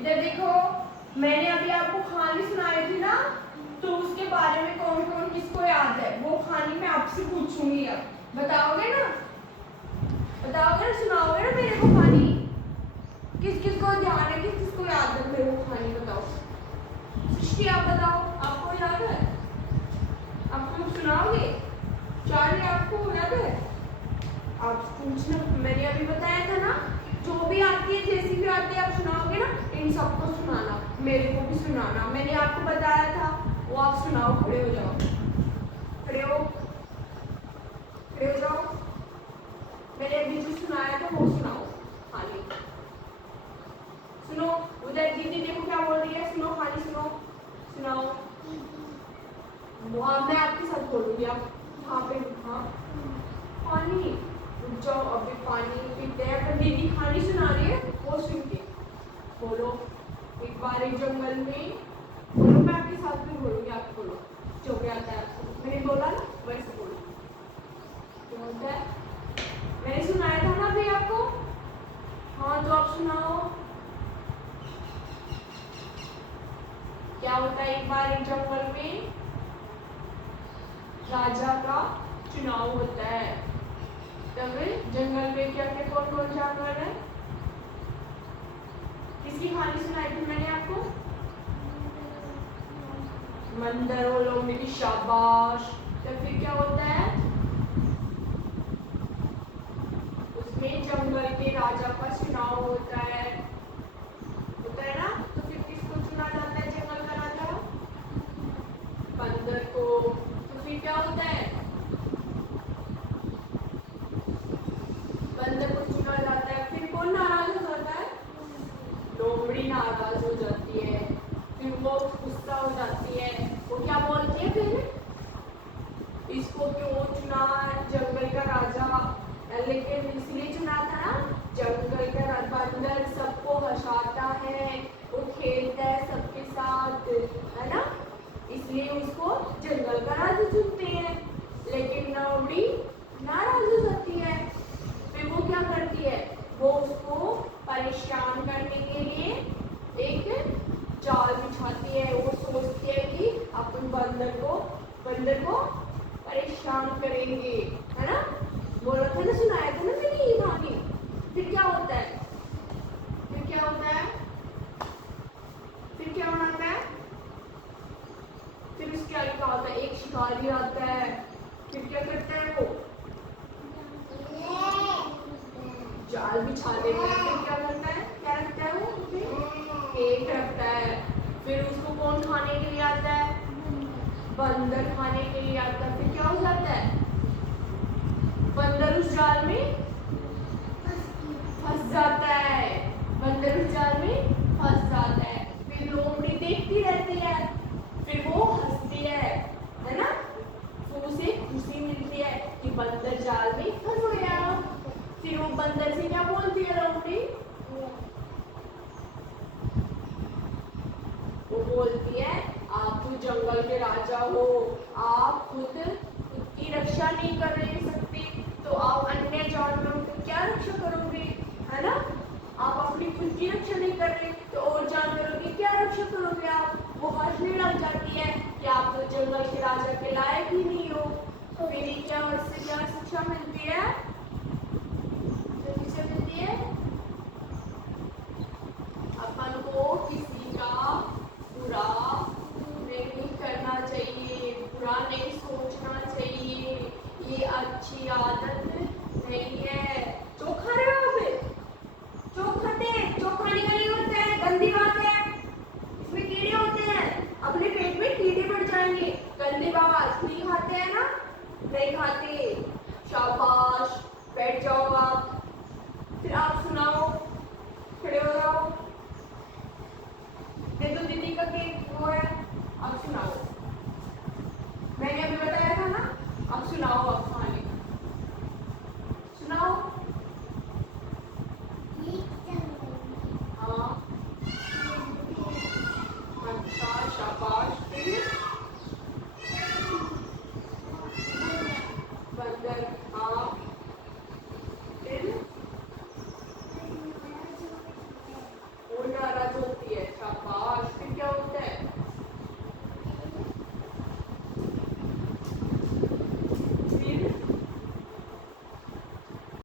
इधर देखो, मैंने अभी आपको कहानी सुनाई थी ना, तो उसके बारे में कौन कौन किसको याद है वो कहानी मैं आपसे पूछूंगी। अब बताओगे ना, बताओगे ना, सुनाओगे ना मेरे को कहानी? किस किस को ध्यान है, किस किस को याद है मेरे को कहानी? बताओ सृष्टि, आप बताओ, आपको याद है? आप लोग सुनाओगे? चार्ली, आपको याद है? आप पूछना, मैंने अभी बताया था ना, जो भी आती है जैसी भी आती है आप सुनाओगे ना, इन सबको सुनाना, मेरे को भी सुनाना। मैंने आपको बताया था वो आप सुनाओ। खड़े हो जाओ, खड़े हो, खड़े हो जाओ। मैंने अभी जो सुनाया था वो सुनाओ खाली। सुनो, उधर दीदी देखो क्या बोल रही है, सुनो खाली, सुनो, सुनाओ। मैं आपके साथ बोलूंगी, आप यहाँ पे। हाँ, पानी, रुक जाओ, अभी पानी पीते हैं। पर दीदी कहानी सुना रही है वो सुन के बोलो। एक बार एक जंगल में, बोलो, मैं आपके साथ भी बोलूंगी, आप बोलो जो भी आता है आपको। मैंने बोला ना वैसे बोलो, क्या होता है? मैंने सुनाया था ना अभी आपको। हाँ, तो आप सुनाओ। क्या होता है? एक बार एक जंगल में राजा का चुनाव होता है। तब जंगल में क्या क्या कौन कौन जानवर है? किसकी कहानी सुनाई थी मैंने आपको? बंदर, वो लोग मेरी शाबाश। तो फिर क्या होता है? उसमें जंगल के राजा का चुनाव होता है ना? तो फिर किसको चुना जाता है जंगल का राजा? बंदर को। तो फिर क्या होता है? बंदर को चुना जाता है। फिर कौन नाराज हो जाता है? लोमड़ी नाराज हो जाती है। फिर वो गुस्सा हो जाती है। वो क्या बोलती है फिर? इसको क्यों चुना जंगल का राजा? लेकिन इसलिए चुना था ना, जंगल का बंदर सबको हंसाता है, वो खेलता है सबके साथ, है ना? इसलिए उसको जंगल का राजा चुनते हैं। लेकिन लोमड़ी नाराज हो जाती है। फिर वो क्या करती है? वो उसको परेशान करने के लिए एक जाल बिछाती है। वो सोचती है कि अपन बंदर को परेशान करेंगे, है ना? बोला था ना, सुनाया था ना मैंने ये कहानी। फिर क्या होता है? फिर क्या होता है? फिर क्या होता है? फिर उसके आगे क्या होता है? एक शिकारी आता है। फिर क्या करता है वो? जाल बिछा देता है। फिर क्या करता है? क्या रखता है वो? केक रखता है। फिर उसको कौन खाने के लिए आता है? बंदर खाने के लिए आता है। फिर क्या हो जाता है? बंदर उस जाल में फंस जाता है। बंदर उस जाल में फंस जाता है। फिर लोमड़ी देखती रहती है। फिर वो हंसती है ना? तो उसे खुशी मिलती है कि बंदर जाल में फंस गया। फिर वो बंदर से क्या बोलती है लोमड़ी? वो बोलती है, आप तो जंगल के राजा हो, आप खुद की रक्षा नहीं कर सकते, तो आप अन्य जानवरों की क्या रक्षा करोगे? है ना? आप अपनी खुद की रक्षा नहीं कर रहे तो और जानवरों की क्या रक्षा करोगे आप? वो हंसने लग जाती है कि आप तो जंगल के राजा के लायक ही नहीं हो। फिर क्या, उससे क्या शिक्षा मिलती है?